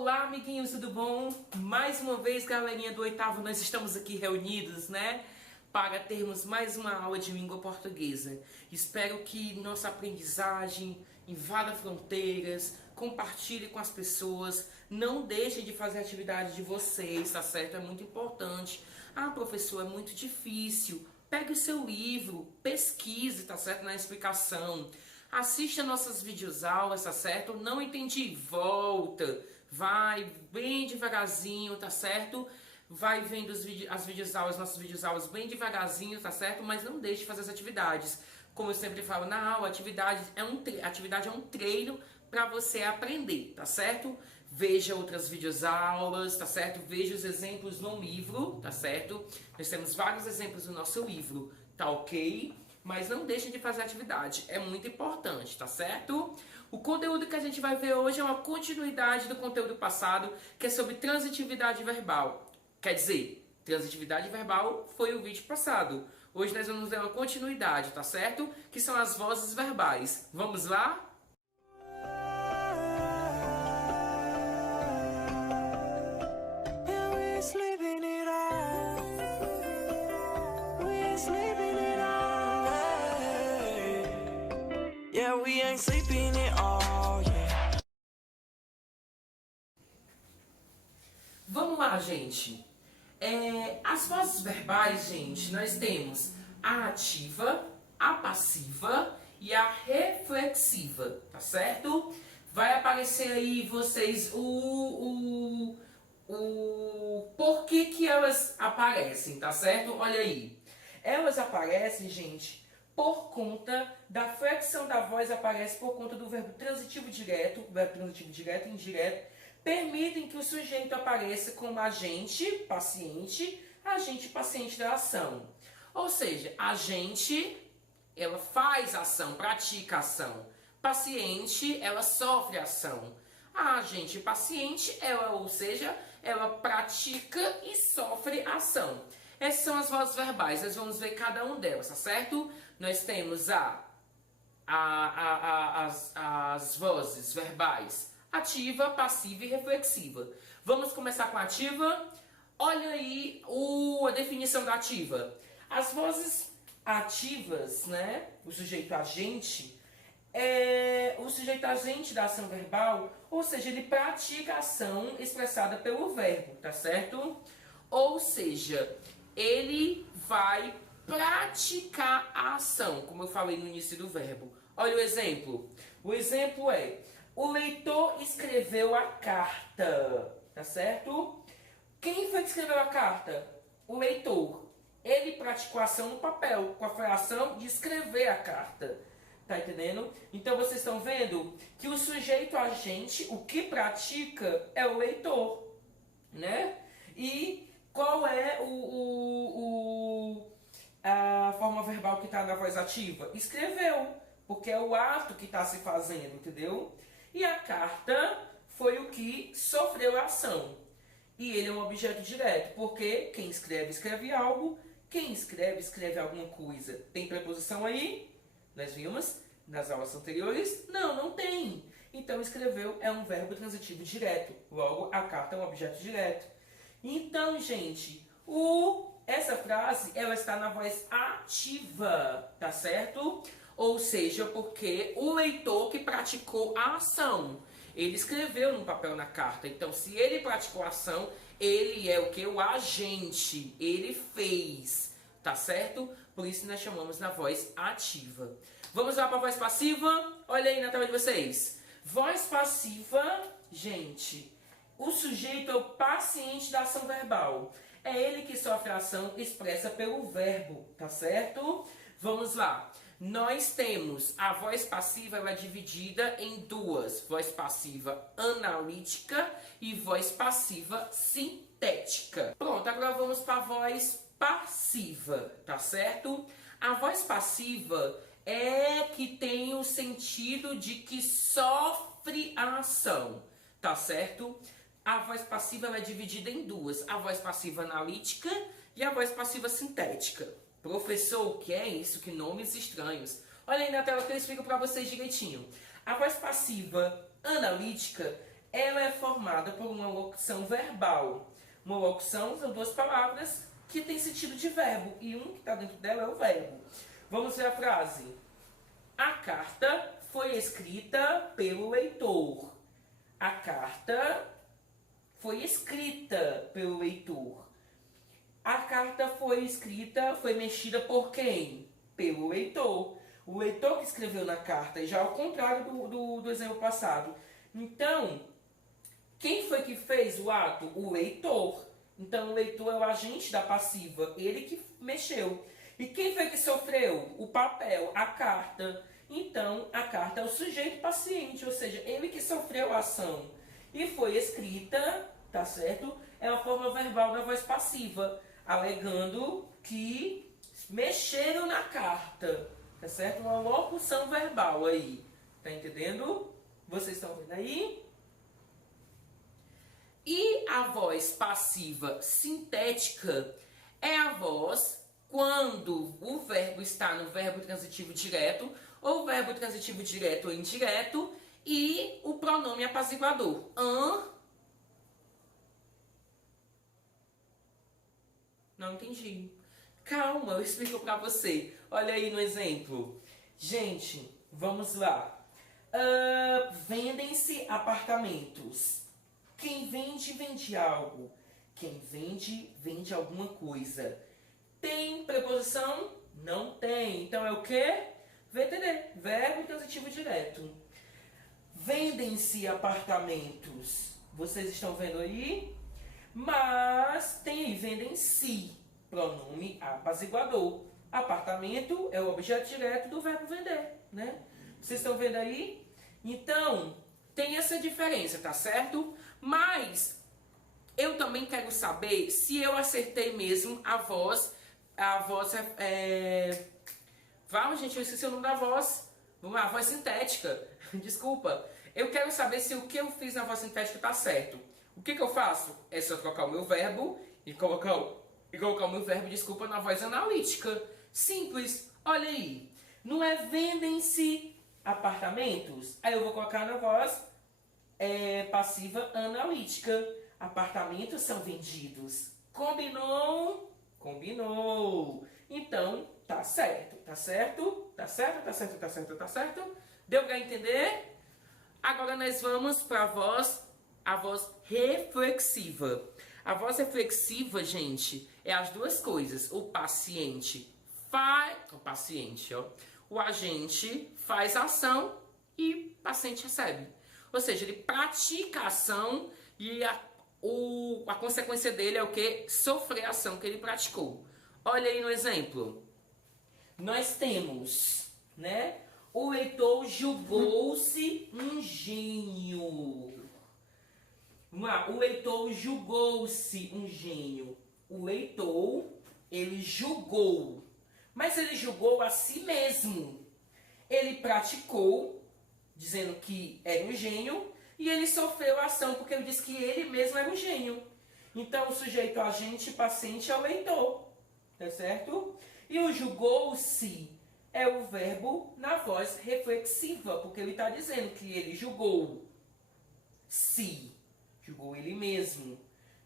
Olá, amiguinhos, tudo bom? Mais uma vez, galerinha do oitavo, nós estamos aqui reunidos, né? Para termos mais uma aula de língua portuguesa. Espero que nossa aprendizagem invada fronteiras, compartilhe com as pessoas, não deixem de fazer a atividade de vocês, tá certo? É muito importante. Ah, professor, é muito difícil. Pegue o seu livro, pesquise, tá certo? Na explicação. Assista nossas videoaulas, tá certo? Não entendi? Volta. Vai bem devagarzinho, tá certo? Vai vendo as videoaulas, nossas videoaulas bem devagarzinho, tá certo? Mas não deixe de fazer as atividades. Como eu sempre falo na aula, atividade é um treino para você aprender, tá certo? Veja outras videoaulas, tá certo? Veja os exemplos no livro, tá certo? Nós temos vários exemplos no nosso livro, tá ok? Mas não deixem de fazer atividade, é muito importante, tá certo? O conteúdo que a gente vai ver hoje é uma continuidade do conteúdo passado, que é sobre transitividade verbal. Quer dizer, transitividade verbal foi o vídeo passado. Hoje nós vamos ver uma continuidade, tá certo? Que são as vozes verbais. Vamos lá? Vamos lá, gente. As vozes verbais, gente, nós temos a ativa, a passiva e a reflexiva, tá certo? Vai aparecer aí vocês o porquê que elas aparecem, tá certo? Olha aí. Elas aparecem, gente, por conta da flexão da voz, aparece por conta do verbo transitivo direto e indireto, permitem que o sujeito apareça como agente paciente da ação. Ou seja, agente, ela faz ação, pratica ação. Paciente, ela sofre ação. A agente paciente, ela pratica e sofre ação. Essas são as vozes verbais, nós vamos ver cada um delas, tá certo? Nós temos as vozes verbais ativa, passiva e reflexiva. Vamos começar com a ativa. Olha aí a definição da ativa. As vozes ativas, né? O sujeito agente é o sujeito agente da ação verbal, ou seja, ele pratica a ação expressada pelo verbo, tá certo? Ou seja, ele vai praticar a ação, como eu falei no início do verbo. Olha o exemplo. O exemplo é: o leitor escreveu a carta, tá certo? Quem foi que escreveu a carta? O leitor. Ele praticou a ação no papel. Qual foi a ação? De escrever a carta. Tá entendendo? Então vocês estão vendo que o sujeito agente, o que pratica, é o leitor, né? E qual é a forma verbal que está na voz ativa? Escreveu, porque é o ato que está se fazendo, entendeu? E a carta foi o que sofreu a ação. E ele é um objeto direto, porque quem escreve, escreve algo. Quem escreve, escreve alguma coisa. Tem preposição aí? Nós vimos nas aulas anteriores? Não, não tem. Então, escreveu é um verbo transitivo direto. Logo, a carta é um objeto direto. Então, gente, essa frase, ela está na voz ativa, tá certo? Ou seja, porque o leitor que praticou a ação. Ele escreveu num papel na carta. Então, se ele praticou a ação, ele é o que? O agente. Ele fez. Tá certo? Por isso nós chamamos na voz ativa. Vamos lá para a voz passiva? Olha aí na tela de vocês. Voz passiva, gente. O sujeito é o paciente da ação verbal. É ele que sofre a ação expressa pelo verbo. Tá certo? Vamos lá. Nós temos a voz passiva, ela é dividida em duas. Voz passiva analítica e voz passiva sintética. Pronto, agora vamos para a voz passiva, tá certo? A voz passiva é que tem o sentido de que sofre a ação, tá certo? A voz passiva ela é dividida em duas. A voz passiva analítica e a voz passiva sintética. Professor, o que é isso? Que nomes estranhos. Olha aí na tela que eu explico para vocês direitinho. A voz passiva analítica ela é formada por uma locução verbal. Uma locução são duas palavras que têm sentido de verbo, e um que está dentro dela é o verbo. Vamos ver a frase. A carta foi escrita pelo leitor. A carta foi escrita pelo leitor. A carta foi escrita, foi mexida por quem? Pelo leitor. O leitor que escreveu na carta, já ao contrário do exemplo passado. Então, quem foi que fez o ato? O leitor. Então, o leitor é o agente da passiva, ele que mexeu. E quem foi que sofreu? O papel, a carta. Então, a carta é o sujeito paciente, ou seja, ele que sofreu a ação. E foi escrita, tá certo? É a forma verbal da voz passiva, alegando que mexeram na carta, tá certo? Uma locução verbal aí, tá entendendo? Vocês estão vendo aí? E a voz passiva sintética é a voz quando o verbo está no verbo transitivo direto, ou verbo transitivo direto ou indireto, e o pronome apaziguador. Não entendi. Calma, eu explico pra você. Olha aí no exemplo. Gente, vamos lá. Vendem-se apartamentos. Quem vende, vende algo. Quem vende, vende alguma coisa. Tem preposição? Não tem. Então é o quê? VTD, verbo transitivo direto. Vendem-se apartamentos. Vocês estão vendo aí? Mas tem aí, vendem-se, pronome apaziguador. Apartamento é o objeto direto do verbo vender, né? Vocês estão vendo aí? Então, tem essa diferença, tá certo? Mas eu também quero saber se eu acertei mesmo a voz Vamos, gente, eu esqueci o nome da voz. Vamos lá, a voz sintética. Desculpa. Eu quero saber se o que eu fiz na voz sintética tá certo. O que eu faço? É só trocar o meu verbo e colocar o meu verbo, desculpa, na voz analítica. Simples. Olha aí. Não é vendem-se apartamentos? Aí eu vou colocar na voz passiva analítica. Apartamentos são vendidos. Combinou? Combinou. Então, tá certo. Tá certo? Tá certo? Tá certo? Tá certo? Tá certo? Deu pra entender? Agora nós vamos para a voz reflexiva. A voz reflexiva, gente, é as duas coisas. O paciente faz... O agente faz a ação e o paciente recebe. Ou seja, ele pratica a ação e a consequência dele é o quê? Sofrer a ação que ele praticou. Olha aí no exemplo. Nós temos, né? O leitor julgou-se um gênio. O leitor julgou-se um gênio. O leitor, ele julgou. Mas ele julgou a si mesmo. Ele praticou, dizendo que era um gênio, e ele sofreu a ação porque ele disse que ele mesmo era um gênio. Então, o sujeito agente paciente é o leitor. Tá certo? E o julgou-se é o verbo na voz reflexiva, porque ele está dizendo que ele julgou-se. Julgou ele mesmo.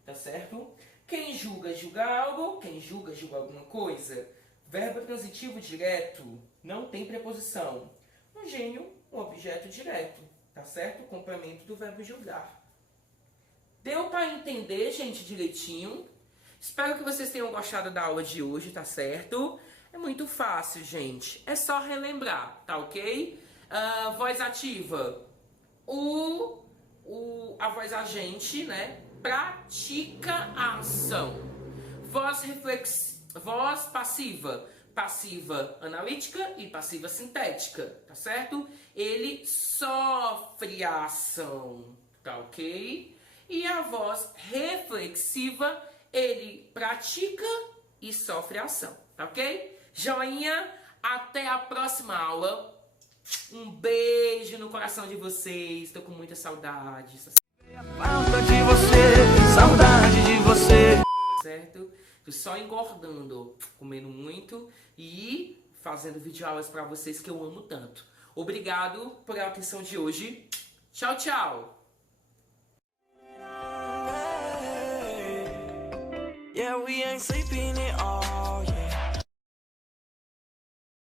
Tá certo? Quem julga, julga algo. Quem julga, julga alguma coisa. Verbo transitivo direto não tem preposição. Um gênio, um objeto direto. Tá certo? Complemento do verbo julgar. Deu para entender, gente, direitinho? Espero que vocês tenham gostado da aula de hoje, tá certo? É muito fácil, gente. É só relembrar, tá ok? Voz ativa. A voz agente, né? Pratica a ação. Voz passiva. Passiva analítica e passiva sintética, tá certo? Ele sofre a ação, tá ok? E a voz reflexiva, ele pratica e sofre a ação, tá ok? Joinha, até a próxima aula. Um beijo no coração de vocês, tô com muita saudade. Falta de você, saudade de você. Certo? Tô só engordando, comendo muito e fazendo videoaulas pra vocês que eu amo tanto. Obrigado pela atenção de hoje. Tchau, tchau! Yeah, we ain't sleeping it all.